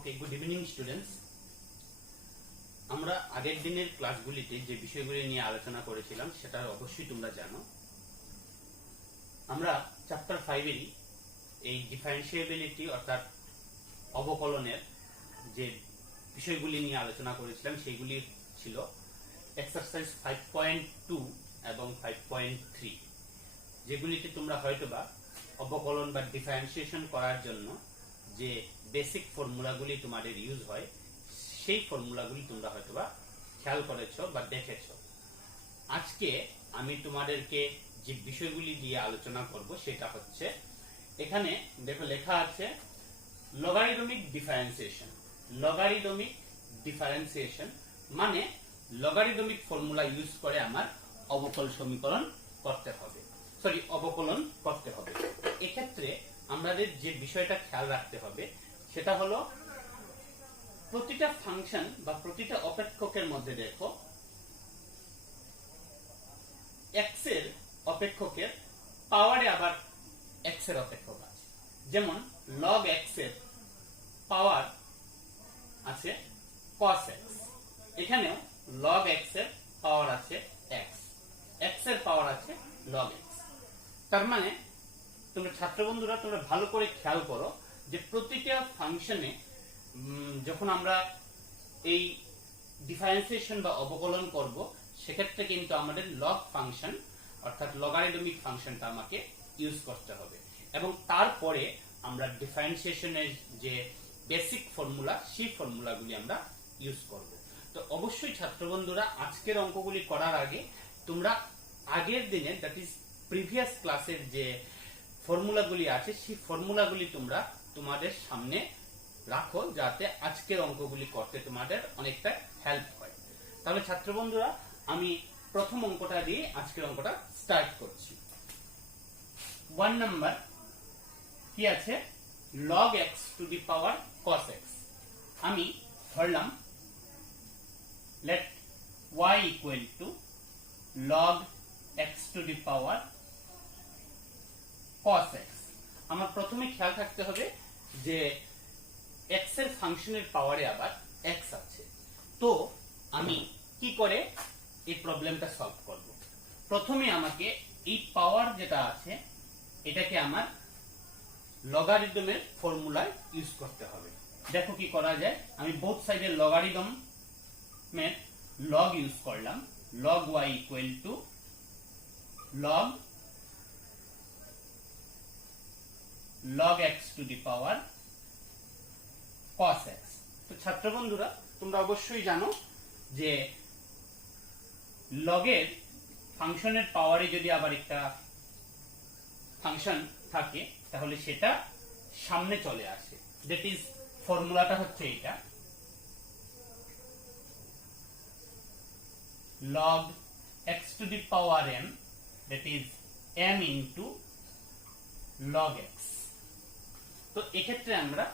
ওকে, good evening students. আমরা আগের দিনের ক্লাসগুলিতে যে বিষয়গুলি নিয়ে আলোচনা করেছিলাম সেটা অবশ্যই তোমরা জানো। আমরা চ্যাপ্টার 5 এরই এই ডিফারেন্সিয়েবিলিটি অর্থাৎ অবকলনের যে বিষয়গুলি নিয়ে আলোচনা করেছিলাম সেইগুলি ছিল এক্সারসাইজ 5.2 এবং 5.3, যেগুলিতে তোমরা হয়তোবা অবকলন বা ডিফারেন্সিয়েশন করার জন্য যে বেসিক ফর্মুলাগুলি তোমাদের ইউজ হয় সেই ফর্মুলাগুলি তোমরা হয়তোবা খেয়াল করেছো বা দেখেছো। আজকে আমি তোমাদেরকে যে বিষয়গুলি দিয়ে আলোচনা করব সেটা হচ্ছে, এখানে দেখো লেখা আছে লগারিদমিক ডিফারেন্সিয়েশন। লগারিদমিক ডিফারেন্সিয়েশন মানে লগারিদমিক ফর্মুলা ইউজ করে আমার অবকলন করতে হবে। এক্ষেত্রে আমাদের যে বিষয়টা খেয়াল রাখতে হবে সেটা হলো, প্রতিটা ফাংশন বা প্রতিটা অপেক্ষকের মধ্যে দেখো এক্স এর অপেক্ষকের পাওয়ারে আবার এক্স এর অপেক্ষক আছে। যেমন লগ এক্স এর পাওয়ার আছে cos x, এখানেও log x এর পাওয়ার আছে x, x এর পাওয়ার আছে log x। তার মানে তোমরা ছাত্র বন্ধুরা তোমরা ভালো করে খেয়াল করো যে প্রতিটা ফাংশনে যখন আমরা এই ডিফারেন্সিয়েশন বা অবকলন করব সেক্ষেত্রে কিন্তু আমাদের লগ ফাংশন অর্থাৎ লগারিদমিক ফাংশনটা আমাকে ইউজ করতে হবে, এবং তারপরে আমরা ডিফারেন্সিয়েশনের যে বেসিক ফর্মুলা সেই ফর্মুলাগুলি আমরা ইউজ করব। তো অবশ্যই ছাত্র বন্ধুরা আজকের অঙ্কগুলি করার আগে তোমরা আগের দিনের দ্যাট ইজ প্রিভিয়াস ক্লাসের যে ফর্মুলাগুলি আছে সেই ফর্মুলাগুলি তোমরা তোমাদের সামনে রাখো, যাতে আজকের অঙ্কগুলি করতে তোমাদের অনেকটা হেল্প হয়। তাহলে ছাত্র বন্ধুরা আমি প্রথম অঙ্কটা দিয়ে আজকের অঙ্কটা স্টার্ট করছি। 1 নাম্বার কি আছে, log x to the power cos x। আমি ধরলাম let y equal to log x to the power cos x। আমার প্রথমে খেয়াল রাখতে হবে যে x এর ফাংশনের পাওয়ারে আবার x আছে। তো আমি কি করে এই প্রবলেমটা সলভ করব? প্রথমে আমাকে এই পাওয়ার যেটা আছে এটাকে আমার লগারিদমের ফর্মুলায় ইউজ করতে হবে। দেখো কি করা যায়, আমি বোথ সাইডে লগারিদমের লগ ইউজ করলাম। log y equal to log x to the power cos x। তো ছাত্র বন্ধুরা তোমরা অবশ্যই জানো যে লগের ফাংশনের পাওয়ারে যদি আবার একটা ফাংশন থাকে তাহলে সেটা সামনে চলে আসে। দ্যাট ইজ ফর্মুলাটা হচ্ছে এটা, log x to the power m, that is m into log x। তো এক্ষেত্রে আমরা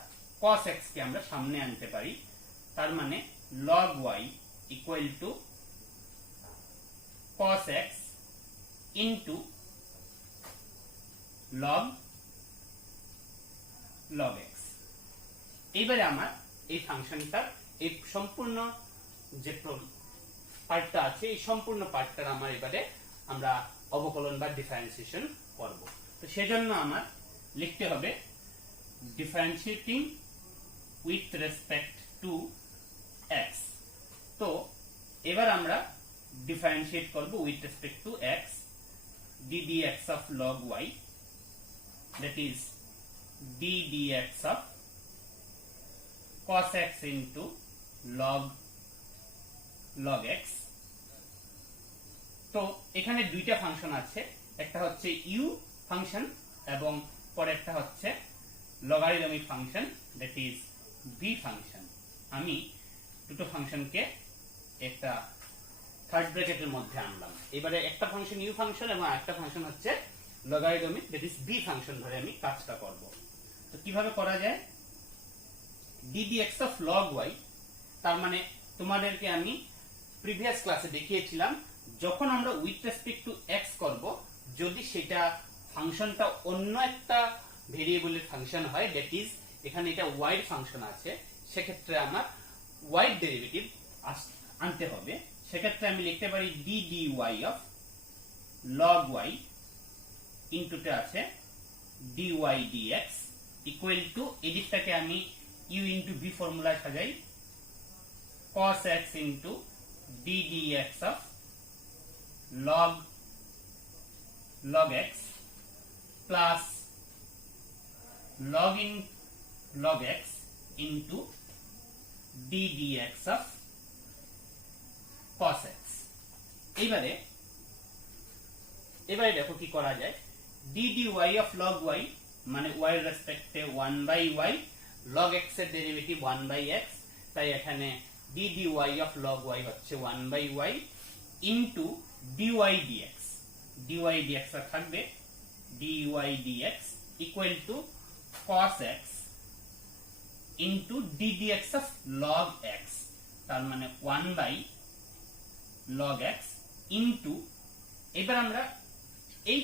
cos x কে আমরা সামনে আনতে পারি, তার মানে log y equal to cos x into log x। এইবারে আমার এই ফাংশনটার এই সম্পূর্ণ যে পার্টটা আছে এই সম্পূর্ণ পার্টটার আমার এবারে আমরা অবকলন বা ডিফারেন্সিয়েশন করব। তো সেজন্য আমার লিখতে হবে differentiating with respect to x। তো এবার আমরা ডিফারেন্সিয়েট করব with respect to x, ddx of log y, that is ddx of cos x into log x। তো এখানে দুইটা ফাংশন আছে, একটা হচ্ছে u ফাংশন এবং পরেরটা হচ্ছে logarithmic function that is v function. আমি দুটো ফাংশনকে একটা থার্ড ব্র্যাকেটের মধ্যে আনলাম। এবারে একটা ফাংশন u ফাংশন এবং আরেকটা ফাংশন হচ্ছে logarithmic that is v function ধরে আমি কাজটা করব। তো কিভাবে করা যায়, ddx of log y, তার মানে তোমাদেরকে আমি প্রিভিয়াস ক্লাসে দেখিয়েছিলাম যখন আমরা উইথ রেসপেক্ট টু x করব, যদি সেটা ফাংশনটা অন্য একটা ভেরিয়েবলের ফাংশন হয়, দ্যাট ইজ এখানে এটা y এর ফাংশন আছে, সেক্ষেত্রে আমার ওয়াই ডেরিভেটিভ আনতে হবে। সেক্ষেত্রে আমি লিখতে পারি D D Y of log Y ইনটুতে আছে dy dx ইকুয়াল টু এদিকটাকে আমি u ইনটু v ফর্মুলায় সাজাই cos x into d dx অফ log x plus log x into d dx অফ cos x। এবারে দেখো কি করা যায়, d dy of log y মানে y এর রেসপেক্টে 1/y, log x এর ডেরিভেটিভ 1/x, তাই এখানে d dy of log y হচ্ছে 1/y into dy dx, dy dx থাকবে dy dx equal two cos x into d dx of log x, তার মানে 1/log x into, এবার আমরা এই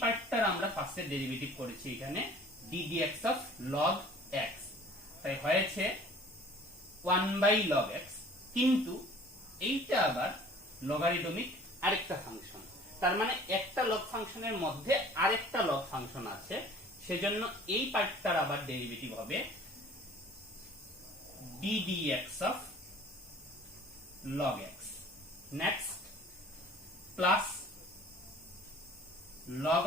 পার্টটার আমরা ফার্স্টে ডেরিভেটিভ করেছি এখানে d dx of log x, তাই হয়েছে 1/log x, কিন্তু এইটা আবার লগারিদমিক আরেকটা ফাংশন, তার মানে একটা লগ ফাংশনের মধ্যে আরেকটা লগ ফাংশন আছে, সেজন্য এই পার্টটার আবার ডেরিভেটিভ হবে d dx of log x, next plus log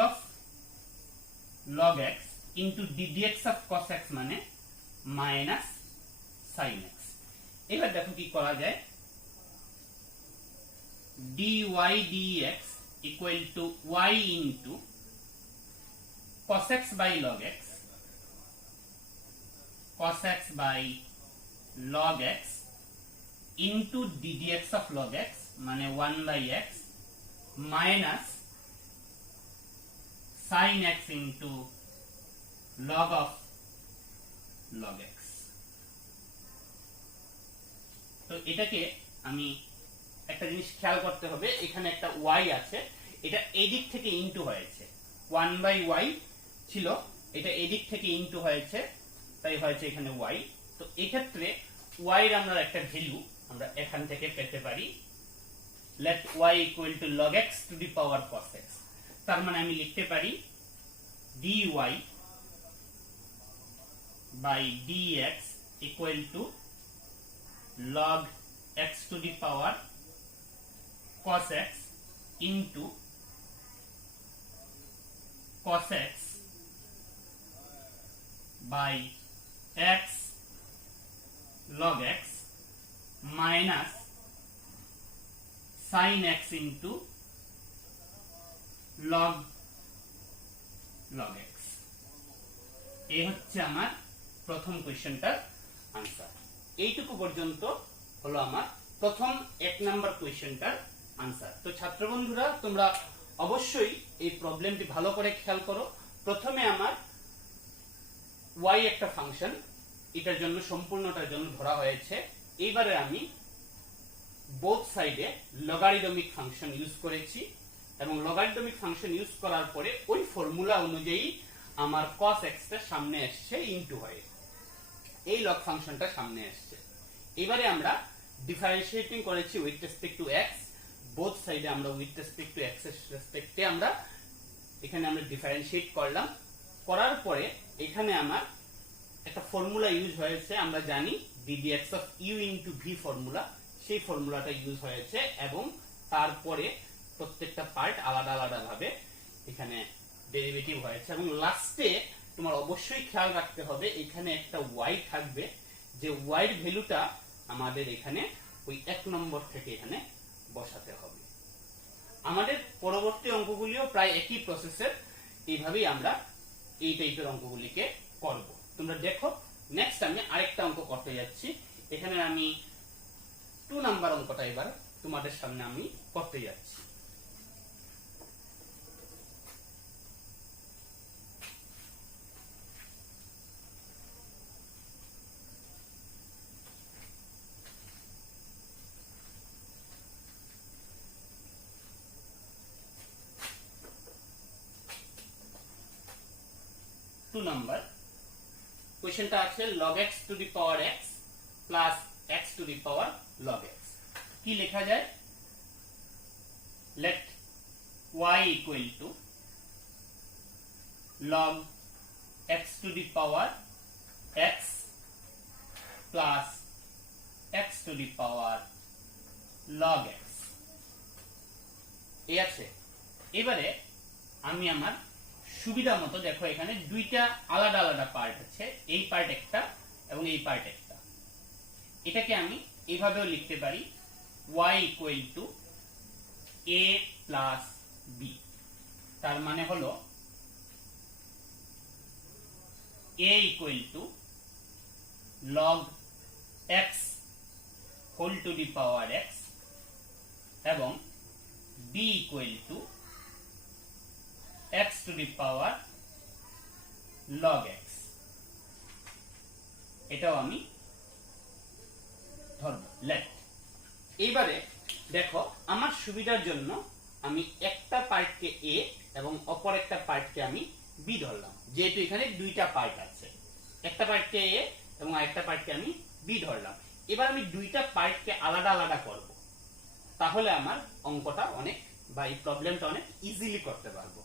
x into d dx of cos x মানে মাইনাস sin x। এবার দেখো কি করা যায়, dy dx equal to y into cos x by log x, cos x by log x into d dx of log x মানে 1/x minus sin x into log of log x। তো এটাকে আমি একটা জিনিস খেয়াল করতে হবে, এখানে একটা y আছে, এটা এদিক থেকে ইনটু হয়েছে, 1/y ছিল, এটা এদিক থেকে ইনটু হয়েছে, তাই হয়েছে এখানে y। তো এই ক্ষেত্রে y এর আমরা একটা ভ্যালু আমরা এখান থেকে পেতে পারি, let y equal to log x to the power cos x, তার মানে আমি লিখতে পারি dy by dx equal to log x to the power cos x into cos x by x log x minus sin x into log x। এই হচ্ছে আমার প্রথম কোশ্চেনটার answer. এইটুকু পর্যন্ত হলো আমার প্রথম 1 নাম্বার কোশ্চেনটার আনসার। তো ছাত্র বন্ধুরা, তোমরা অবশ্যই এই প্রবলেমটি ভালো করে খেয়াল করো। প্রথমে আমার y একটা ফাংশন, এটার জন্য সম্পূর্ণটার জন্য ধরা হয়েছে, এইবারে আমি বোথ সাইডে লগারিদমিক ফাংশন ইউজ করেছি, এবং লগারিদমিক ফাংশন ইউজ করার পরে ওই ফর্মুলা অনুযায়ী আমার cos x টা সামনে আসছে ইনটু হয়ে এই লগ ফাংশনটা সামনে আসছে। এবারে আমরা ডিফারেন্সিয়েটিং করেছি with respect to x, both সাইডে আমরা উইথ রেসপেক্ট টু x এর রেসপেক্টে আমরা এখানে আমরা ডিফারেন্সিয়েট করলাম, করার পরে এখানে আমার একটা ফর্মুলা ইউজ হয়েছে, আমরা জানি d dx of u into v formula, সেই ফর্মুলাটা ইউজ হয়েছে, এবং তারপরে প্রত্যেকটা পার্ট আলাদা আলাদা ভাবে এখানে ডেরিভেটিভ হয়েছে, এবং লাস্টে তোমার অবশ্যই খেয়াল রাখতে হবে এখানে একটা y থাকবে, যে y এর ভ্যালুটা আমাদের এখানে ওই 1 নম্বর থেকে এখানে বসাতে হবে। আমাদের পরবর্তী অঙ্কগুলিও প্রায় একই প্রসেসের, এইভাবেই আমরা এই টাইপের অঙ্কগুলিকে করব। তোমরা দেখো, নেক্সট আমি আরেকটা অঙ্ক করতে যাচ্ছি, এখানে আমি 2 নাম্বার অঙ্কটা এবার তোমাদের সামনে আমি করতে যাচ্ছি। নাম্বার কোশ্চেনটা আছে log x to the power x plus x to the power log x। কি লেখা যায়? let y equal to log x to the power x plus x to the power log x। এই আছে। এবারে আমি আমার সুবিধা মতো, দেখো এখানে দুইটা আলাদা আলাদা পার্ট আছে, এই পার্ট একটা এবং এই পার্ট একটা। এটাকে আমি এইভাবেও লিখতে পারি y equal to a plus b। তার মানে হলো a equal to log x whole to the power x এবং b equal to x to the power log x। এটাও আমি ধরব let। এইবারে দেখো আমার সুবিধার জন্য আমি একটা পার্টকে a এবং অপর একটা পার্টকে আমি b ধরলাম, যেহেতু এখানে দুইটা পার্ট আছে। একটা পার্টকে a এবং আরেকটা পার্টকে আমি b ধরলাম। এবার আমি দুইটা পার্টকে আলাদা আলাদা করব, তাহলে আমার অঙ্কটা অনেক বা এই প্রবলেমটা অনেক ইজিলি করতে পারবো।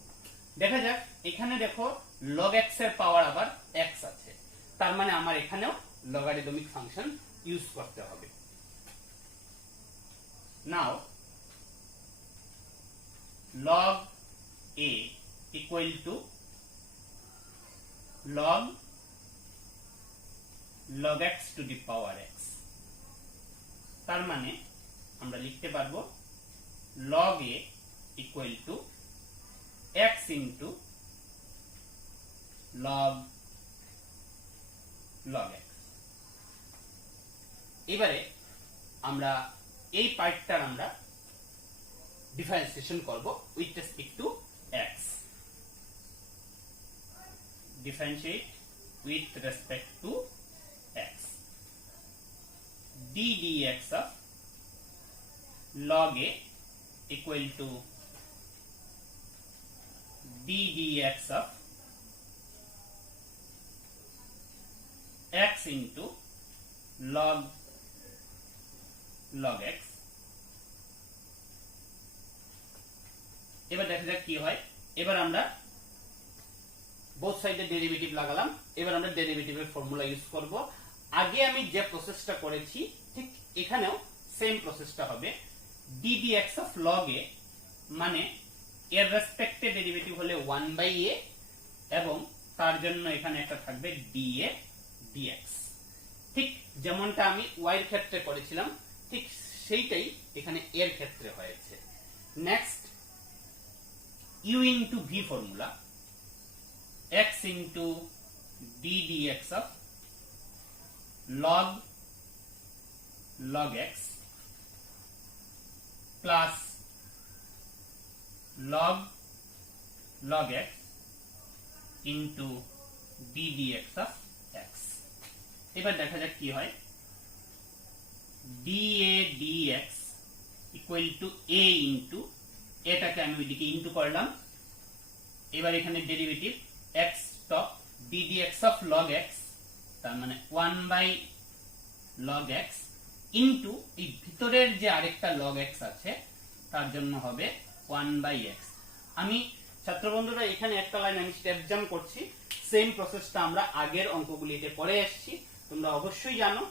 দেখা যাক এখানে দেখো log x এর পাওয়ার আবার x আছে, তার মানে আমার এখানেও লগারিদমিক ফাংশন ইউজ করতে হবে। নাও log a equal to log x to the power x। তার মানে আমরা লিখতে পারবো log a equal to x into log x। এবারে আমরা এই পার্টটার আমরা ডিফারেন্সিয়েশন করব with respect to x। Differentiate with respect to x। d dx of log a equal to d dx of x into log x। এবার দেখা যাক কি হয়। এবার আমরা বোথ সাইডে ডেরিভেটিভ লাগালাম। এবার আমরা ডেরিভেটিভের ফর্মুলা ইউজ করব। আগে আমি যে প্রসেসটা করেছি ঠিক এখানেও সেম প্রসেসটা হবে। d dx of log a মানে এর রেসপেক্টে ডেরিভেটিভ হলে 1/a এবং তার জন্য এখানে একটা থাকবে dA dx। ঠিক যেমনটা আমি y এর ক্ষেত্রে করেছিলাম ঠিক সেইটাই এখানে এর ক্ষেত্রে হয়েছে। Next u into v formula, x into d dx of log x plus log x into d dx of x। এবার দেখা যাক কি হয়। dA dx equal to a into, এটাকে আমি ওইদিকে ইনটু করলাম। এবার এখানে derivative x top d dx of log x, তার মানে 1/log x ইনটু এই ভিতরের যে আরেকটা log x আছে তার জন্য হবে 1/x। আমি ছাত্র বন্ধুরা এখানে একটা লাইন আমি স্টেপ জাম্প করছি। সেম প্রসেসটা আমরা আগের অঙ্কগুলিতে পড়ে এসেছি। তোমরা অবশ্যই জানো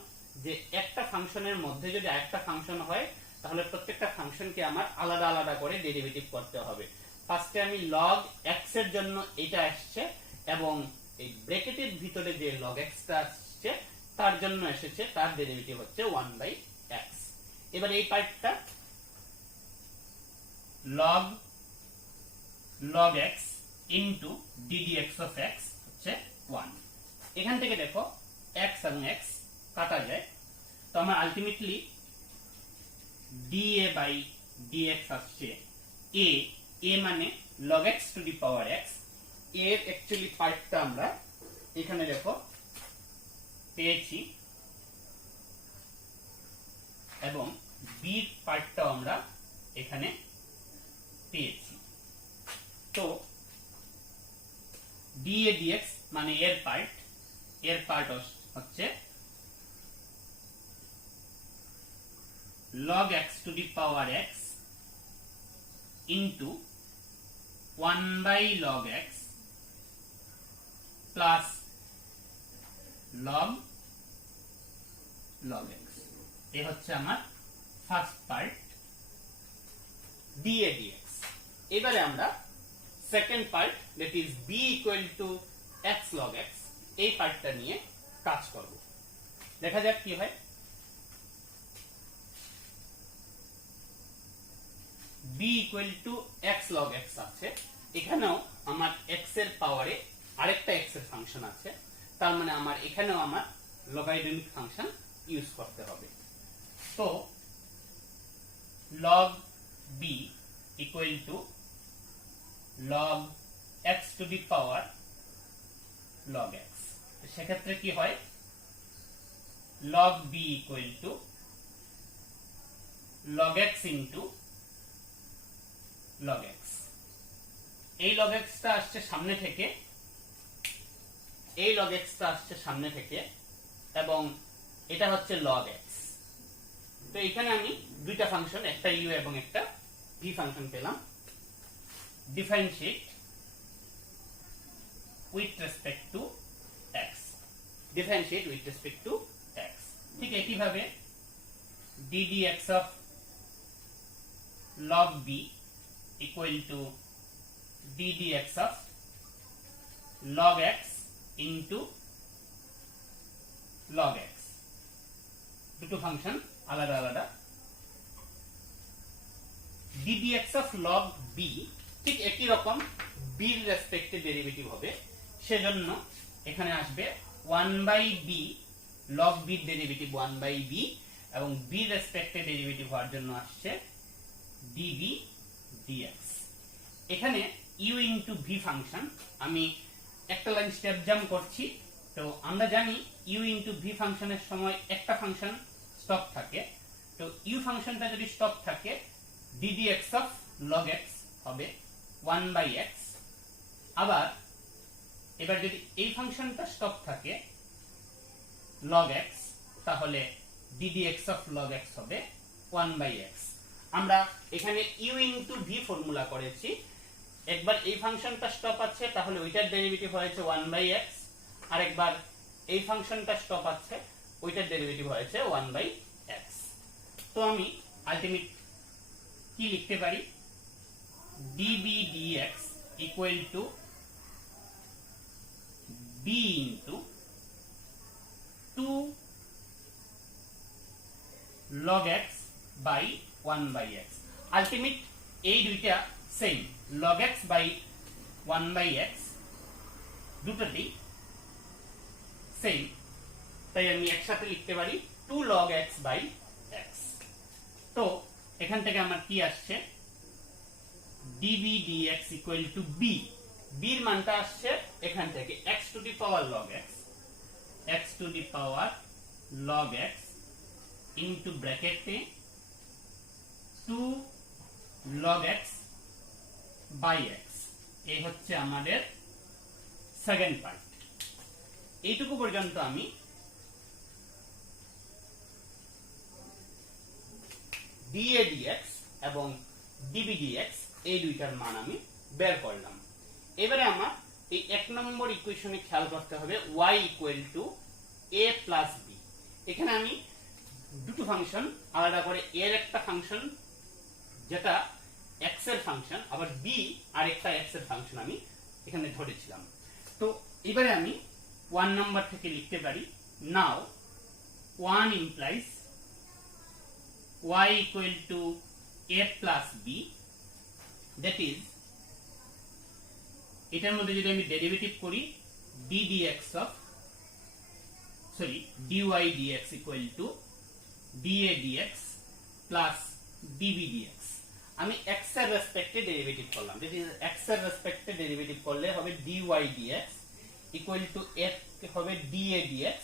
যে একটা ফাংশনের মধ্যে যদি আরেকটা ফাংশন হয় তাহলে প্রত্যেকটা ফাংশনকে আমার আলাদা আলাদা করে ডেরিভেটিভ করতে হবে। ফার্স্টে আমি log x এর জন্য এটা আসছে এবং এই ব্র্যাকেটের ভিতরে যে log x টা আসছে তার জন্য এসেছে, তার ডেরিভেটিভ হচ্ছে 1/x। এবার এই পার্টটা log x into d dx of x হচ্ছে 1। এখান থেকে দেখো x এবং x কাটা যায়, তো আমার আলটিমেটলি dA by dx আসছে a মানে log x to the power x। এর অ্যাকচুয়ালি পার্টটা আমরা এখানে দেখো পেয়েছি এবং b এর পার্টটাও আমরা এখানে পেয়েছি। তো dA dx মানে এর পার্ট এর পার্ট হচ্ছে log x to the power x into 1 by log x plus log x এই হচ্ছে আমার ফার্স্ট পার্ট dA dx। এবারে আমরা second part that is b equal to x log x এই পার্টটা নিয়ে কাজ করব। দেখা যাক কি হয়। b equal to x log x আছে, এখানেও আমার x এর পাওয়ারে আরেকটা x এর ফাংশন আছে, তার মানে আমার এখানেও আমার লগারিদমিক ফাংশন ইউজ করতে হবে। তো log b equal to log x to the power log x। সেক্ষেত্রে কি হয়, log b equal to log x into log x। এই log x টা আসছে সামনে থেকে, এই log x টা আসছে সামনে থেকে, এবং এটা হচ্ছে log x। তো এখানে আমি দুইটা ফাংশন, একটা u এবং একটা v ফাংশন পেলাম। Differentiate with respect to x, differentiate with respect to x। ঠিক একইভাবে d dx of log b equal to d dx of log x into log x। দুটো ফাংশন আলাদা আলাদা। d dx of log b ঠিক একই রকম b এর রেসপেক্টে derivative হবে, সেজন্য এখানে আসবে 1 by b, log b এর ডেরিভেটিভ 1 by b, এবং b এর রেসপেক্টে ডেরিভেটিভ হওয়ার জন্য আসছে db dx। এখানে u ইনটু v ফাংশন, আমি একটা লাইন স্টেপ জাম্প করছি। তো আমরা জানি u ইনটু v ফাংশনের সময় একটা ফাংশন স্টপ থাকে। তো u ফাংশনটা যদি স্টপ থাকে d dx of log x হবে 1 by x। আবার এবার যদি এই ফাংশনটা স্টপ থাকে log x, তাহলে d dx of log x হবে 1 by x। আমরা এখানে u ইনটু v ফর্মুলা করেছি। একবার এই ফাংশনটা স্টপ আছে, তাহলে ওইটার ডেরিভেটিভ হয়েছে 1 by x, আর একবার এই ফাংশনটা স্টপ আছে, ওইটার ডেরিভেটিভ হয়েছে 1 by x। তো আমি আলটিমেট কি লিখতে পারি, db dx equal to b into 2 log x by 1 by x। Ultimate এই দুইটা same, log x by 1 by x দুটোটি সেম, তাই আমি একসাথে লিখতে পারি 2 log x by x। তো এখান থেকে আমার কি আসছে, db dx equal to b, b এর মানটা আসছে এখান থেকে x to the power log x, x to the power log x into bracket A 2 log x by x। এই হচ্ছে আমাদের সেকেন্ড পার্ট। এইটুকু পর্যন্ত আমি dA dx এবং dB dx এই দুইটার মান আমি বের করলাম। এবারে আমার এই এক নম্বর ইকুয়েশনে খেয়াল করতে হবে y equal to a plus b। এখানে আমি দুটো ফাংশন আলাদা করে, এর একটা ফাংশন যেটা x এর ফাংশন, আবার b আরেকটা x এর ফাংশন আমি এখানে ধরেছিলাম। তো এবারে আমি 1 নাম্বার থেকে লিখতে পারি, নাও 1 implies y equal to a plus b, that is এটার মধ্যে যদি আমি ডেরিভেটিভ করি dy dx equal to dA dx plus dB dx। আমি x এর রেসপেক্টে ডেরিভেটিভ করলাম, that is x এর রেসপেক্টে ডেরিভেটিভ করলে হবে dy dx equal to f হবে dA dx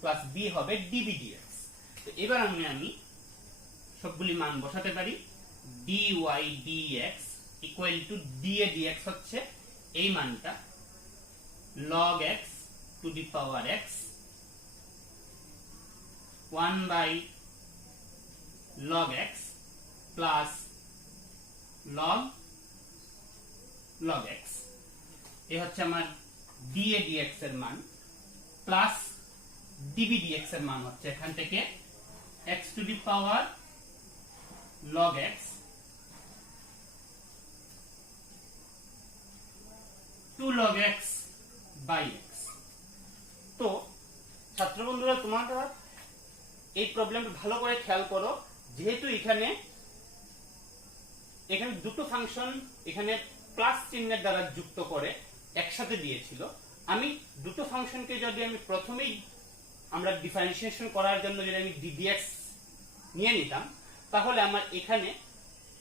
plus b হবে dB dx। তো এবার আমি সবগুলি মান বসাতে পারি। dy dx equal to dA dx হচ্ছে এই মানটা log x to to the power x 1 by log x plus log x, এই হচ্ছে আমার ডিএ ডিএক্স এর মান, প্লাস ডিবি ডিএক্স এর মান হচ্ছে এখান থেকে x to the power log x 2 log x by x. তো ছাত্র বন্ধুরা, তোমরা এই প্রবলেমটা ভালো করে খেয়াল করো। যেহেতু এখানে দুটো ফাংশন এখানে প্লাস চিহ্নের দ্বারা যুক্ত করে একসাথে দিয়েছিল, আমি দুটো ফাংশনকে যদি আমি প্রথমেই আমরা ডিফারেন্সিয়েশন করার জন্য যদি আমি ডিডিএক্স নিয়ে নিতাম, তাহলে আমার এখানে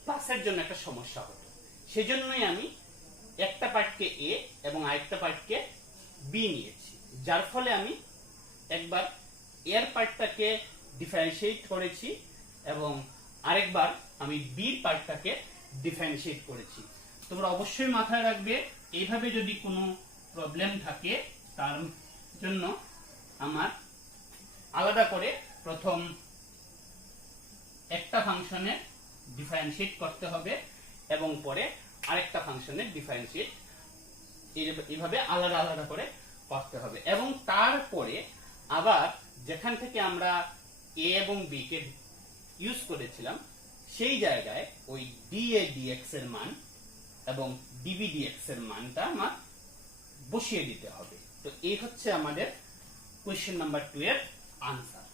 প্লাসের জন্য একটা সমস্যা হতো। সেজন্যই আমি একটা পার্টকে এ এবং আরেকটা পার্টকে বি নিয়েছি, যার ফলে আমি একবার এর পার্টটাকে ডিফারেন্সিয়েট করেছি এবং আরেকবার আমি বির পার্টটাকে ডিফারেন্সিয়েট করেছি। তোমরা অবশ্যই মাথায় রাখবে, এইভাবে যদি কোনো প্রবলেম থাকে তার জন্য আমার আলাদা করে প্রথম একটা ফাংশনের ডিফারেন্সিয়েট করতে হবে এবং পরে আরেকটা ফাংশনের ডিফারেন্সিয়েট এইভাবে আলাদা আলাদা করে করতে হবে। এবং তারপরে আবার যেখান থেকে আমরা এ এবং বি কে ইউজ করেছিলাম সেই জায়গায় ওই ডিএ ডিএক্স এর মান এবং ডিবি ডিএক্স এর মানটা আমার বসিয়ে দিতে হবে। তো এই হচ্ছে আমাদের কোয়েশ্চেন নাম্বার 2 এর আনসার।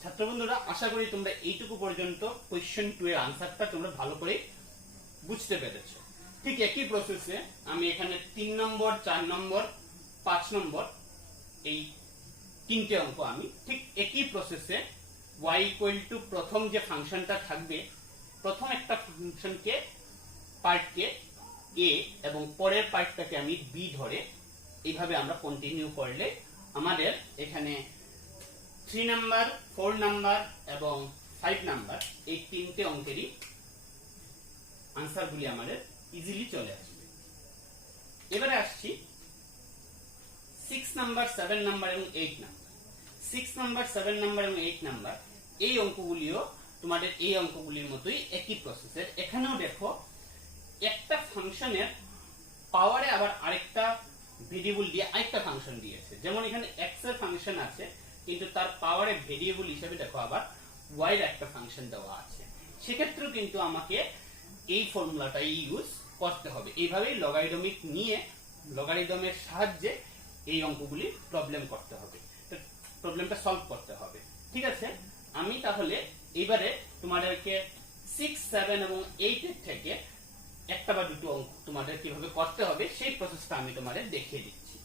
ছাত্র বন্ধুরা, আশা করি তোমরা এইটুকু পর্যন্ত কোয়েশ্চেন 2 এর আনসারটা তোমরা ভালো করে বুঝতে পেরেছো। ঠিক একই প্রসেসে আমি এখানে 3 নম্বর, 4 নম্বর, 5 নম্বর এই তিনটে অঙ্ক আমি ঠিক একই প্রসেসে y ইকুয়াল টু প্রথম যে ফাংশনটা থাকবে, প্রথম একটা ফাংশনকে পার্টকে এ এবং পরের পার্টটাকে আমি বি ধরে এইভাবে আমরা কন্টিনিউ করলে আমাদের এখানে 3 নাম্বার, 4 নাম্বার এবং 5 নাম্বার এই তিনটে অঙ্কেরই আনসারগুলি আমাদের ইজিলি চলে আসবে। এবারে আসছি 6 নাম্বার, 7 নাম্বার এবং 8 নাম্বার। 6 নাম্বার, 7 নাম্বার এবং 8 নাম্বার এই অঙ্কগুলিও তোমাদের এই অঙ্কগুলির মতোই একই প্রসেসের। এখানেও দেখো একটা ফাংশনের পাওয়ারে আবার আরেকটা ভেরিয়েবল দিয়ে আরেকটা ফাংশন দিয়েছে। যেমন এখানে x এর ফাংশন আছে, কিন্তু তার পাওয়ারে ভেরিয়েবল হিসেবে দেখো আবার y এর একটা ফাংশন দেওয়া আছে। সেক্ষেত্রেও কিন্তু আমাকে এই ফর্মুলাটাই ইউজ করতে হবে। এইভাবেই লগারিদমিক নিয়ে লগারিদমের সাহায্যে এই অঙ্কগুলি প্রবলেম করতে হবে, প্রবলেমটা সলভ করতে হবে। ঠিক আছে, আমি তাহলে এবারে তোমাদেরকে 6, 7 এবং 8 এর থেকে একটা বা দুটো অঙ্ক তোমাদের কিভাবে করতে হবে সেই প্রসেসটা আমি তোমাদের দেখিয়ে দিচ্ছি।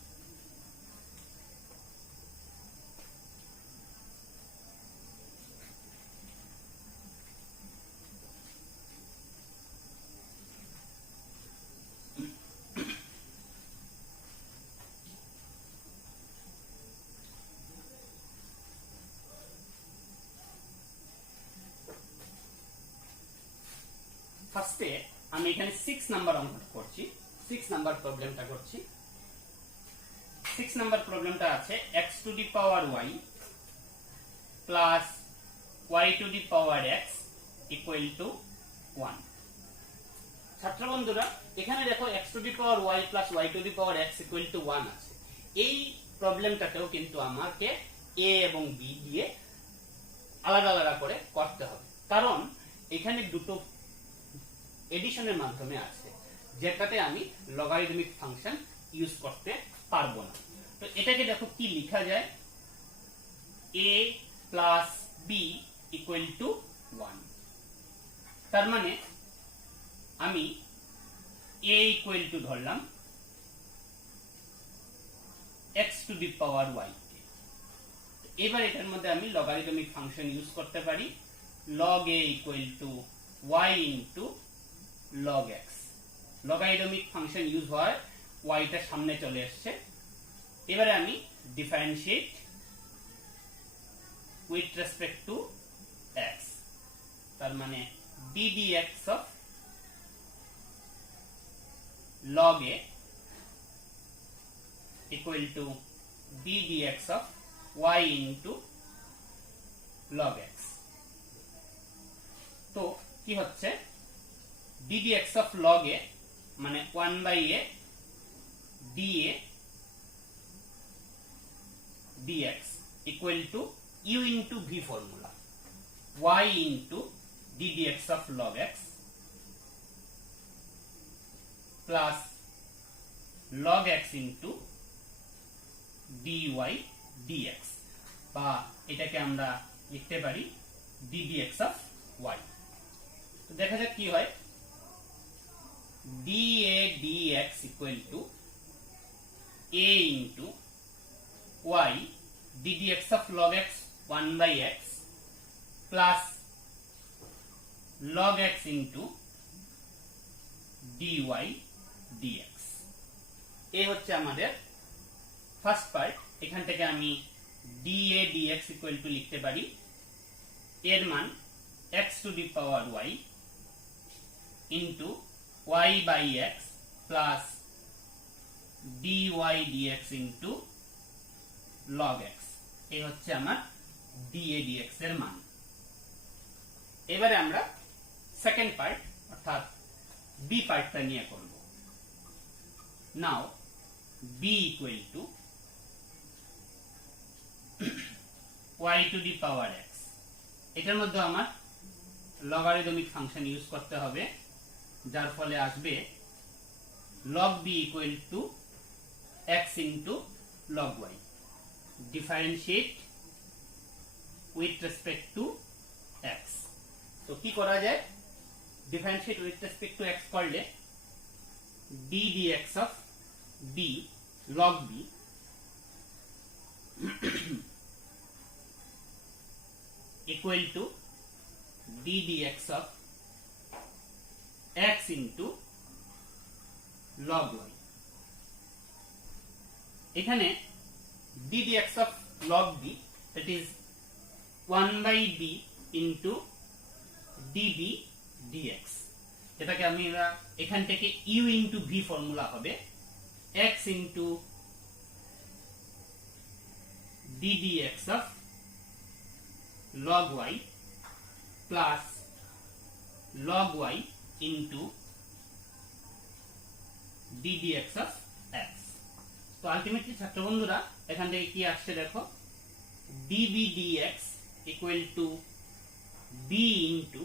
ফার্স্টে আমি এখানে 6 নাম্বার অঙ্কটা করছি, 6 নাম্বার প্রবলেমটা করছি। 6 নাম্বার প্রবলেমটা আছে x to the power y plus y to the power x equal two 1। ছাত্র বন্ধুরা, এখানে দেখো x to the power y plus y to the power x equal two 1 আছে। এই প্রবলেমটাকেও কিন্তু আমাকে a এবং b দিয়ে আলাদা আলাদা করে করতে হবে, কারণ এখানে দুটো এডিশনের মাধ্যমে আছে, যেটাতে আমি লগারিদমিক ফাংশন ইউজ করতে পারবো না। তো এটাকে দেখো কি লেখা যায়, a plus b equal to 1। তার মানে আমি a ইকুয়াল টু ধরলাম x to the power y কে। এবার এটার মধ্যে আমি লগারিদমিক ফাংশন ইউজ করতে পারি, log a equal to y into log x। Logarithmic function use হয়, y টা সামনে চলে আসছে। এবারে আমি differentiate with respect to x, তার মানে d dx of log a equal to d dx of y into log x। তো কি হচ্ছে d dx of log a মানে 1/a dA dx equal to u into v formula y into d dx of log x plus log x into dy dx বা এটাকে আমরা লিখতে পারি d dx of y। তো দেখা যাক কি হয়, dA dx equal to a into y d dx of log x 1/x plus log x into dy dx। এই হচ্ছে আমাদের ফার্স্ট পার্ট। এখান থেকে আমি dA dx equal to লিখতে পারি এর মান x to the power y into y by x plus dy dx into log x। এই হচ্ছে আমার dA dx এর মান। এবারে আমরা সেকেন্ড পার্ট অর্থাৎ b পার্টটা নিয়ে করব। নাও b equal to y to the power x। এটার মধ্যে আমার লগারিদমিক ফাংশন ইউজ করতে হবে, যার ফলে আসবে log b equal to x into log y। Differentiate with respect to x। তো কি করা যায়, differentiate with respect to x করলে d dx of b log b equal to d dx of x into log y। এখানে d dx of log b that is 1/b into db dx। এটাকে আমি এখান থেকে u into v formula হবে x into d dx of log y plus log y into d dx of x। তো ultimately ছাত্র বন্ধুরা এখান থেকে কি আসছে দেখো, db dx equal to b into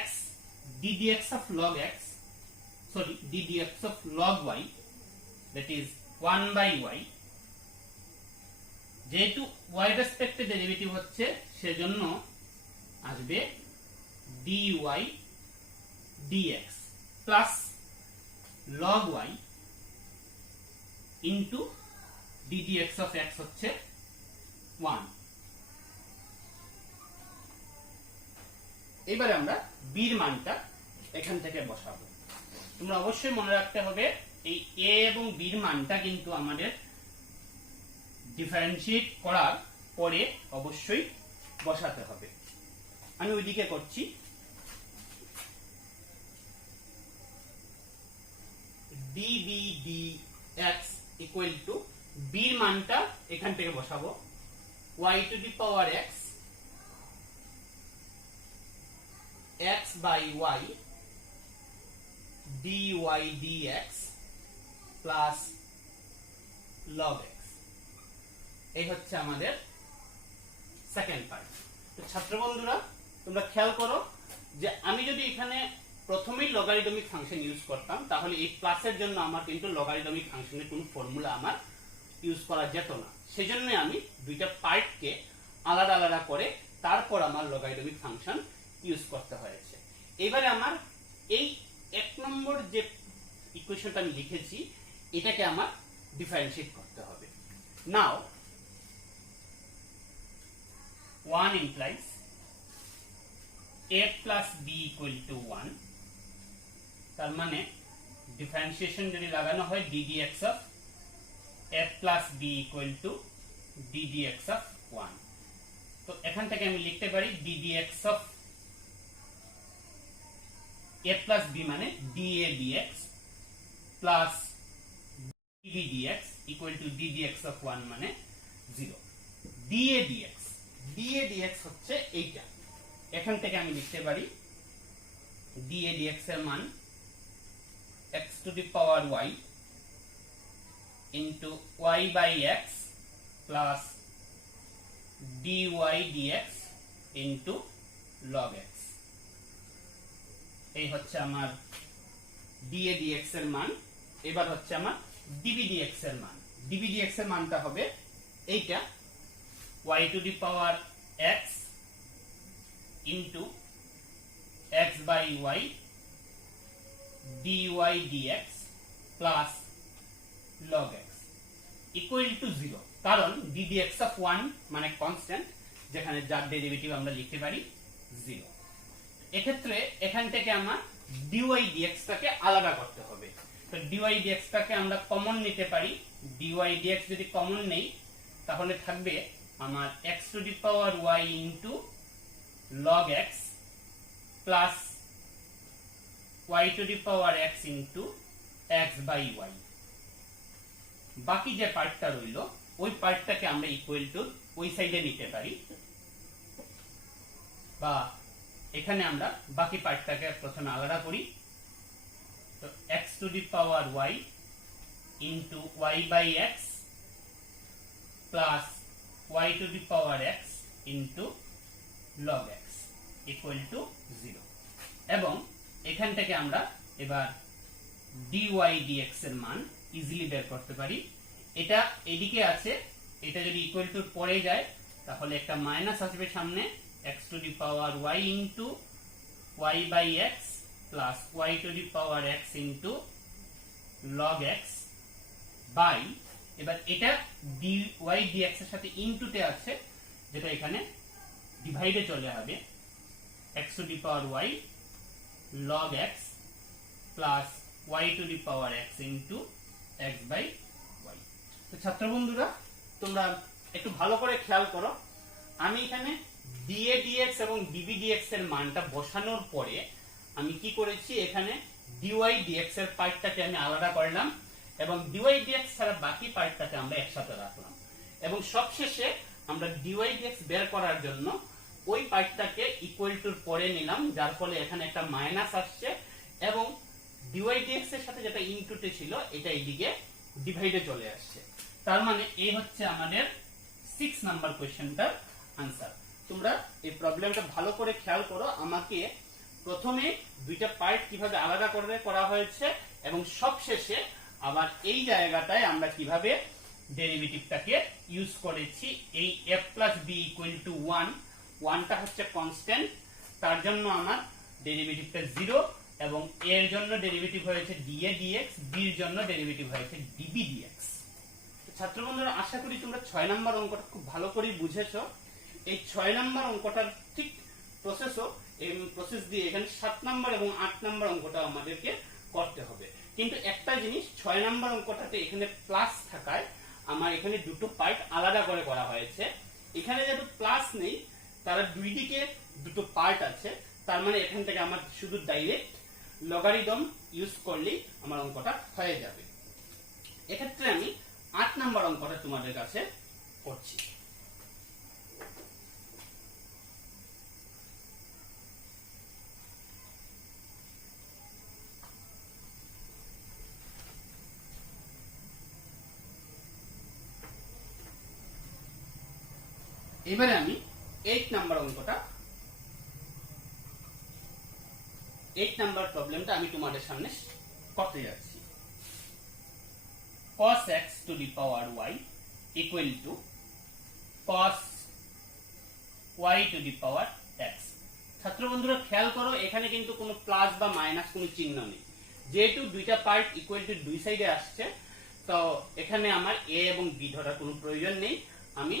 x d dx of log x, sorry d dx of log y that is 1/y। যেহেতু y রেসপেক্টে derivative হচ্ছে সেজন্য আসবে dy dx plus log y into d dx of x হচ্ছে 1। এবারে আমরা b এর মানটা এখান থেকে বসাবো। তোমরা অবশ্যই মনে রাখতে হবে এই a এবং b এর মানটা কিন্তু আমাদের ডিফারেন্সিয়েট করার পরে অবশ্যই বসাতে হবে। আমি ওইদিকে করছি। db dx equal to b এর মানটা এখান থেকে বসাবো y to the power x x by y dy dx plus log x। এই হচ্ছে আমাদের সেকেন্ড পার্ট। তো ছাত্র বন্ধুরা তোমরা খেয়াল করো যে আমি যদি এখানে প্রথমেই লগারিদমিক ফাংশন ইউজ করতাম তাহলে এই প্লাসের জন্য আমার কিন্তু লগারিদমিক ফাংশনের কোনো ফর্মুলা আমার ইউজ করা যেত না। সেজন্য আমি দুইটা পার্টকে আলাদা আলাদা করে তারপর আমার লগারিদমিক ফাংশন ইউজ করতে হয়েছে। এবারে আমার এই এক নম্বর যে ইকুয়েশনটা আমি লিখেছি এটাকে আমার ডিফারেন্সিয়েট করতে হবে। নাও 1 implies a plus b equal to 1। তার মানে ডিফারেন্সিয়েশন যদি লাগানো হয় d dx of a plus b equal to d dx of 1। তো এখান থেকে আমি লিখতে পারি d dx of a plus b মানে dA dx plus dv dx equal to d dx of 1 মানে 0। ডিএ ডিএক্স হচ্ছে এইটা, এখান থেকে আমি লিখতে পারি ডিএ ডিএক্স এর মান x to the power y into y by x plus dy dx into log x। এই হচ্ছে আমার ডিএ ডিএক্স এর মান। এবার হচ্ছে আমার ডিভি ডিএক্স এর মান। ডিভি ডিএক্স এর মানটা হবে এইটা, y to the power x into x by y dy dx plus log x equal to 0। কারণ d dx অফ 1 মানে কনস্ট্যান্ট, যেখানে যার ডেরিভেটিভ আমরা লিখতে পারি 0। এক্ষেত্রে এখান থেকে আমার dy dx টাকে আলাদা করতে হবে। তো dy dx টাকে আমরা কমন নিতে পারি। dy dx যদি কমন নেই তাহলে থাকবে আমার x to the power y into log x plus y to the power x into x by y। বাকি যে পার্টটা রইল ওই পার্টটাকে আমরা ইকুয়াল টু ওই সাইডে নিতে পারি, বা এখানে আমরা বাকি পার্টটাকে প্রথমে আলাদা করি। তো x to the power y into y by x plus y to the power x into log x equal to 0। এবং এখান থেকে আমরা এবার dy dx এর মান ইজিলি বের করতে পারি। এটা এদিকে আছে, এটা যদি ইকুয়াল টু পরে যায় তাহলে একটা মাইনাস আসবে সামনে, x to the power y into y by x plus y to the power x into log x by, এবার এটা dy dx এর সাথে ইনটুতে আছে, যেটা এখানে ডিভাইডে চলে হবে, x to the power y log x plus y to the power x into x by y। তো ছাত্র বন্ধুরা তোমরা একটু ভালো করে খেয়াল করো, আমি এখানে dA dx এবং dB dx এর মানটা বসানোর পরে আমি কি করেছি, এখানে dy dx এর পার্টটাকে আমি আলাদা করলাম এবং dy dx ছাড়া বাকি পার্টটাকে আমরা একসাথে রাখলাম, এবং সবশেষে আমরা dy dx বের করার জন্য ওই পার্টটাকে ইকুয়াল টুর পরে নিলাম, যার ফলে এখানে একটা মাইনাস আসছে এবং dy dx এর সাথে যেটা ইনটুতে ছিল এটা এইদিকে ডিভাইডে চলে আসছে। তার মানে এই হচ্ছে আমাদের 6 নাম্বার কোশ্চেনটার আনসার। তোমরা এই প্রবলেমটা ভালো করে খেয়াল করো, আমাকে প্রথমে দুইটা পার্ট কিভাবে আলাদা করে করা হয়েছে এবং সবশেষে আবার এই জায়গাটায় আমরা কিভাবে ডেরিভেটিভটাকে ইউজ করেছি। এই f plus b equal to 1, 1টা হচ্ছে কনস্ট্যান্ট, তার জন্য আমার ডেরিভেটিভটা 0 এবং এর জন্য ডেরিভেটিভ হয়েছে dA dx, b এর জন্য ডেরিভেটিভ হয়েছে dB dx। ছাত্র বন্ধুরা আশা করি তোমরা 6 নাম্বার অঙ্কটা খুব ভালো করে বুঝেছো। এই 6 নাম্বার অঙ্কটার ঠিক প্রসেস দিয়ে এখানে 7 নাম্বার এবং 8 নাম্বার অঙ্কটা আমাদেরকে করতে হবে। কিন্তু একটা জিনিস, 6 নাম্বার অঙ্কটাতে এখানে প্লাস থাকায় আমার এখানে দুটো পার্ট আলাদা করে করা হয়েছে। এখানে যেহেতু প্লাস নেই, তার দুই দিকে দুটো পার্ট আছে, তার মানে এখান থেকে আমার শুধু ডাইরেক্ট লগারিদম ইউজ করলেই আমার অঙ্কটা হয়ে যাবে। এক্ষেত্রে আমি 8 নাম্বার অঙ্কটা তোমাদের কাছে করছি। এবারে আমি 8 নাম্বার অঙ্কটা, 8 নাম্বার প্রবলেমটা আমি তোমাদের সামনে করতে যাচ্ছি। cos x to the power y equal to cos y to the power x। ছাত্র বন্ধুরা খেয়াল করো, এখানে কিন্তু কোনো প্লাস বা মাইনাস কোনো চিহ্ন নেই, যেহেতু দুইটা পার্ট ইকুয়াল টু দুই সাইডে আসছে, তো এখানে আমার a এবং b ধরার কোনো প্রয়োজন নেই। আমি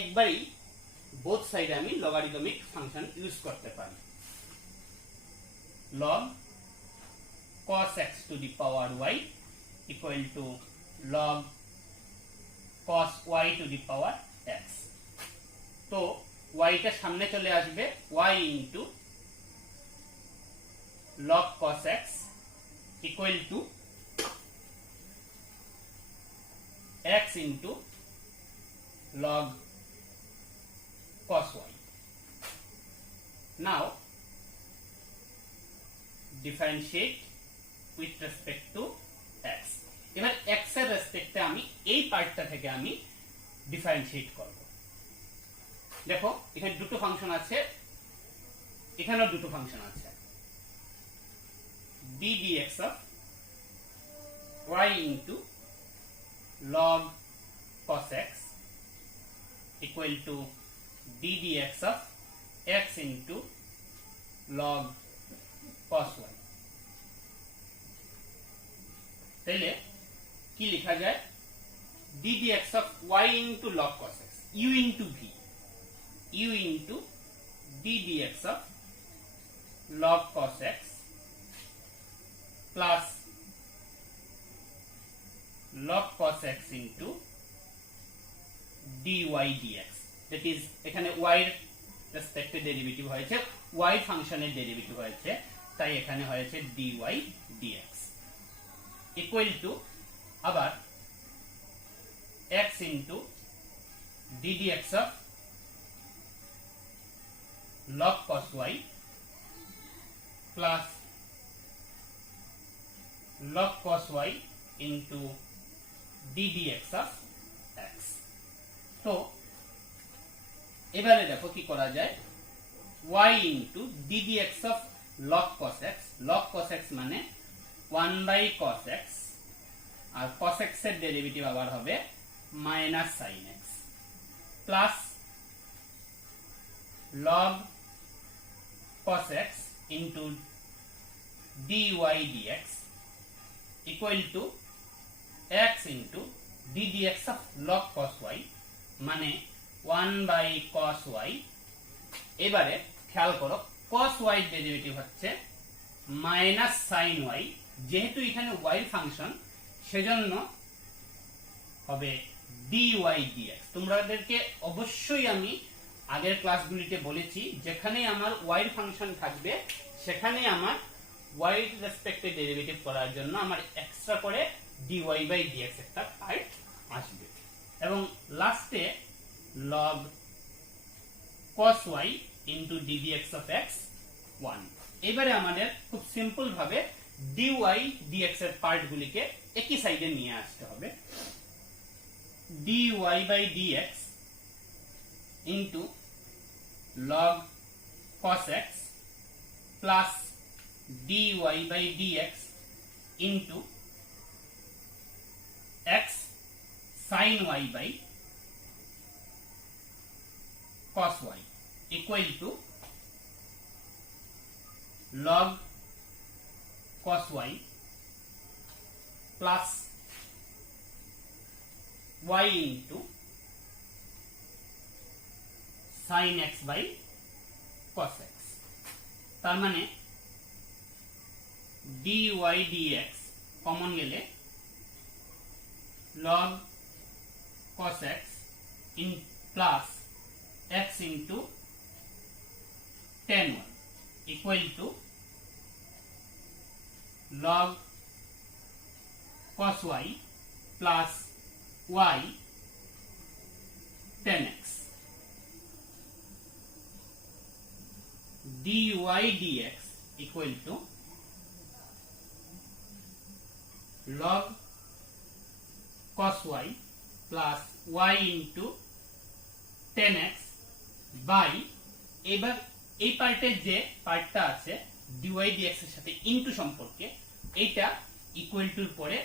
একবারই বোথ সাইডে আমি লগারিদমিক ফাংশন ইউজ করতে পারি। log cos x to the power y equal to log cos y to the power x। তো y টা সামনে চলে আসবে, y into log cos x equal two x into log cos y. Now differentiate with respect to x. এবার x এর রেসপেক্টে আমি এই পার্টটা থেকে আমি ডিফারেন্সিয়েট করব। দেখো এখানে দুটো ফাংশন আছে, এখানেও দুটো ফাংশন আছে। d dx of y into log cos x equal to d dx of x into log cos y. তাহলে কি লেখা যায়? d dx of y into log cos x, u into v, u into d dx of log cos x plus log cos x into dy dx. that is এখানে y এর রেসপেক্টে derivative হয়েছে, y ফাংশনের derivative হয়েছে, তাই এখানে হয়েছে dy dx equal two আবার x into d dx of log cos y plus log cos y into d dx of x. তো এবারে দেখো কি করা যায়, y into d dx of log cos x, log cos x মানে 1 by cos x, আর cos x এর derivative আবার হবে minus sin x, plus log cos x into dy dx equal to x into d dx of log cos y মানে 1 by cos y. এবারে খেয়াল করো cos y এর derivative হচ্ছে minus sin y, যেহেতু এখানে y ফাংশন সেজন্য হবে dy dx. তোমাদেরকে অবশ্যই আমি আগের ক্লাসগুলিতে বলেছি যেখানে আমার y ফাংশন থাকবে সেখানে আমার y এর রেসপেক্টে ডেরিভেটিভ করার জন্য আমার এক্সট্রা করে dy by dx একটা পার্ট আসবে, এবং লাস্টে log cos y into d dx of x 1. এবারে আমাদের খুব সিম্পল ভাবে dy dx এর পার্টগুলিকে একই সাইডে নিয়ে আসতে হবে। dy by dx into log cos x plus dy by dx into x sin y by cos y equal to log cos y plus y into sin x by cos x. তার মানে dy dx common গেলে log cos x in plus x into tan y equal to log cos y plus y tan x. dy dx equal to log cos y plus y into tan x by, এবার এই পার্টের যে পার্টটা আছে dy dx এর সাথে into সম্পর্কে, এইটা ইকুয়াল টুর পরে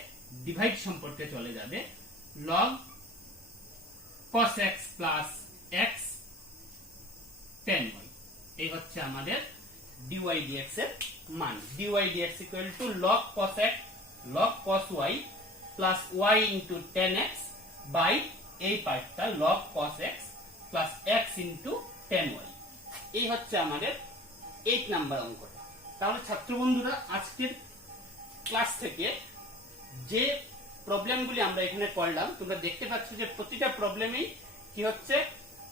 ডিভাইড সম্পর্কে চলে যাবে, log cos x plus x tan y. এই হচ্ছে আমাদের dy dx এর মান। dy dx equal to log cos x log cos y plus y into tan x by এই পার্টটা log cos x plus x into tan y। এই হচ্ছে আমাদের 8 নাম্বার অঙ্কটা। তাহলে ছাত্র বন্ধুরা আজকের ক্লাস থেকে যে প্রবলেমগুলি আমরা এখানে করলাম তোমরা দেখতে পাচ্ছ যে প্রতিটা প্রবলেমেই কি হচ্ছে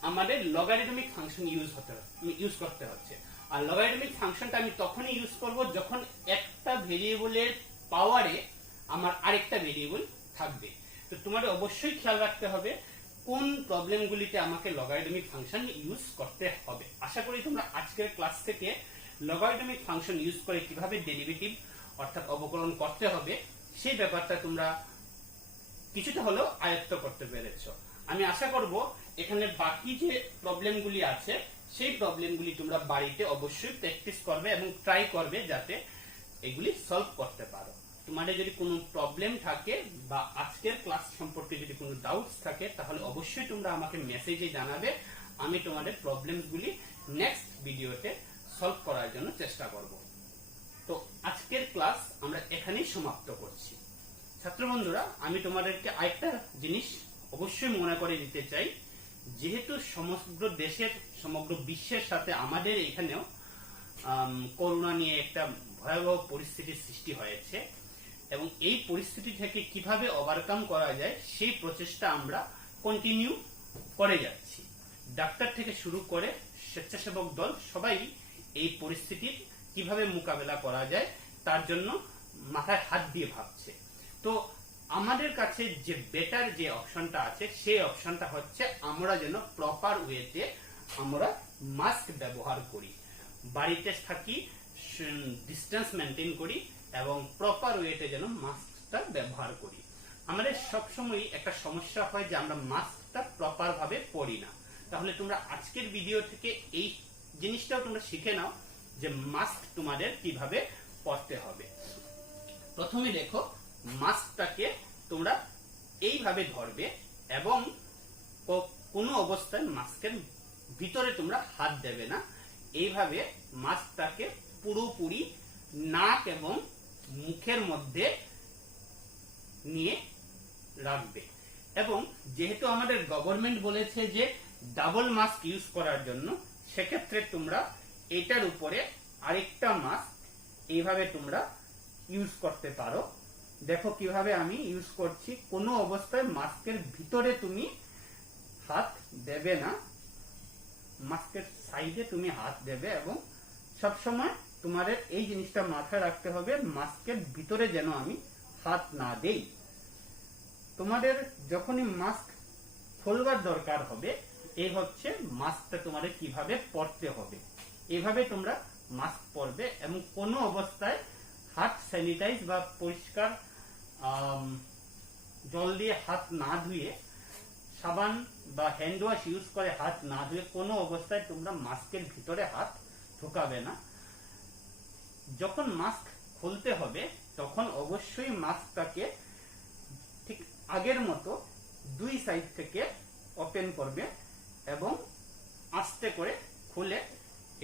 আমাদের লগারিদমিক ফাংশন ইউজ করতে হচ্ছে। আর লগারিদমিক ফাংশনটা আমি তখনই ইউজ করব যখন একটা ভেরিয়েবলের পাওয়ারে আমার আরেকটা ভেরিয়েবল থাকবে। তো তোমাদের অবশ্যই খেয়াল রাখতে হবে কোন প্রবলেমগুলিতে আমাকে লগারিদমিক ফাংশন ইউজ করতে হবে। আশা করি তোমরা আজকের ক্লাস থেকে লগারিদমিক ফাংশন ইউজ করে কিভাবে ডেরিভেটিভ অর্থাৎ অবকলন করতে হবে সেই ব্যাপারটা তোমরা কিছুটা হলেও আয়ত্ত করতে পেরেছো। আমি আশা করব এখানে বাকি যে প্রবলেমগুলি আছে সেই প্রবলেমগুলি তোমরা বাড়িতে অবশ্যই প্র্যাকটিস করবে এবং ট্রাই করবে যাতে এগুলি সলভ করতে পারো। তোমাদের যদি কোনো প্রবলেম থাকে বা আজকের ক্লাস সম্পর্কে যদি কোনো ডাউটস থাকে তাহলে অবশ্যই তোমরা আমাকে মেসেজে জানাবে। আমি তোমাদের প্রবলেমগুলি নেক্সট ভিডিওতে সলভ করার জন্য চেষ্টা করব। তো আজকের ক্লাস আমরা এখানেই সমাপ্ত করছি। ছাত্র বন্ধুরা, আমি তোমাদেরকে আরেকটা জিনিস অবশ্যই মনে করে দিতে চাই, যেহেতু সমগ্র দেশের সমগ্র বিশ্বের সাথে আমাদের এখানেও করোনা নিয়ে একটা ভয়াবহ পরিস্থিতির সৃষ্টি হয়েছে এবং এই পরিস্থিতি থেকে কিভাবে ওভারকাম করা যায় সেই প্রচেষ্টা আমরা কন্টিনিউ করে যাচ্ছি। ডাক্তার থেকে শুরু করে স্বেচ্ছাসেবক দল সবাই এই পরিস্থিতির কিভাবে মোকাবেলা করা যায় তার জন্য মাথায় হাত দিয়ে ভাবছে। তো আমাদের কাছে যে বেটার যে অপশনটা আছে সেই অপশনটা হচ্ছে আমরা যেন প্রপার ওয়েতে আমরা মাস্ক ব্যবহার করি, বাড়িতে থাকি, ডিস্টেন্স মেনটেন করি এবং প্রপার ওয়েতে যেন মাস্কটা ব্যবহার করি। আমাদের সবসময় একটা সমস্যা হয় যে আমরা মাস্কটা প্রপার ভাবে পরি না। তাহলে তোমরা আজকের ভিডিও থেকে এই জিনিসটাও তোমরা শিখে নাও যে মাস্ক তোমাদের কিভাবে পরতে হবে। প্রথমে দেখো, মাস্কটাকে তোমরা এইভাবে ধরবে এবং কোনো অবস্থায় মাস্কের ভিতরে তোমরা হাত দেবে না। এইভাবে মাস্কটাকে পুরোপুরি নাক এবং মুখের মধ্যে নিয়ে রাখবে। এবং যেহেতু আমাদের গভর্নমেন্ট বলেছে যে ডাবল মাস্ক ইউজ করার জন্য, সেক্ষেত্রে তোমরা এটার উপরে আরেকটা মাস্ক এইভাবে তোমরা ইউজ করতে পারো। দেখো কিভাবে আমি ইউজ করছি। কোনো অবস্থায় মাস্কের ভিতরে তুমি হাত দেবে না, মাস্কের সাইডে তুমি হাত দেবে এবং সবসময় তোমাদের এই জিনিসটা মাথায় রাখতে হবে, মাস্কের ভিতরে যেন আমি হাত না দেই। তোমাদের যখনই মাস্ক খোলবার দরকার হবে, এই হচ্ছে মাস্কটা তোমাদের কিভাবে পরতে হবে। এইভাবে তোমরা মাস্ক পরবে এবং কোনো অবস্থায় হাত স্যানিটাইজ বা পরিষ্কার জল দিয়ে হাত না ধুয়ে, সাবান বা হ্যান্ড ওয়াশ ইউজ করে হাত না ধুয়ে কোনো অবস্থায় তোমরা মাস্কের ভিতরে হাত ঢোকাবে না। যখন মাস্ক খুলতে হবে তখন অবশ্যই মাস্কটাকে ঠিক আগের মতো দুই সাইড থেকে ওপেন করবে এবং আস্তে করে খুলে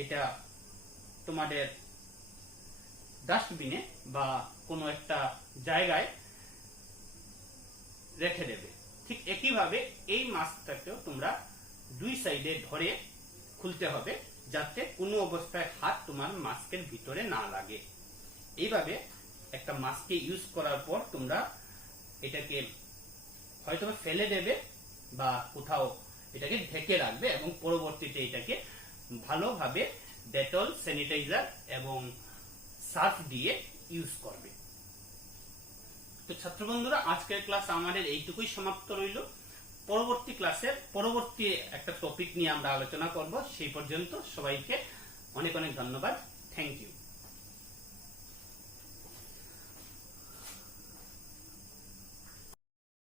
এটা তোমাদের ডাস্টবিনে বা কোনো একটা জায়গায় রেখে দেবে। ঠিক একইভাবে এই মাস্কটাকেও তোমরা দুই সাইডে ধরে খুলতে হবে যাতে কোনো অবস্থায় হাত তোমার মাস্কের ভিতরে না লাগে। এইভাবে একটা মাস্কে ইউজ করার পর তোমরা এটাকে হয়তো ফেলে দেবে বা কোথাও এটাকে ঢেকে রাখবে এবং পরবর্তীতে এটাকে ভালোভাবে ডেটল, স্যানিটাইজার এবং সার্ফ দিয়ে ইউজ করবে। তো ছাত্র বন্ধুরা, আজকের ক্লাস আমাদের এইটুকুই সমাপ্ত রইল। পরবর্তী ক্লাসের পরবর্তী একটা টপিক নিয়ে আমরা আলোচনা করব। সেই পর্যন্ত সবাইকে অনেক অনেক ধন্যবাদ। Thank you.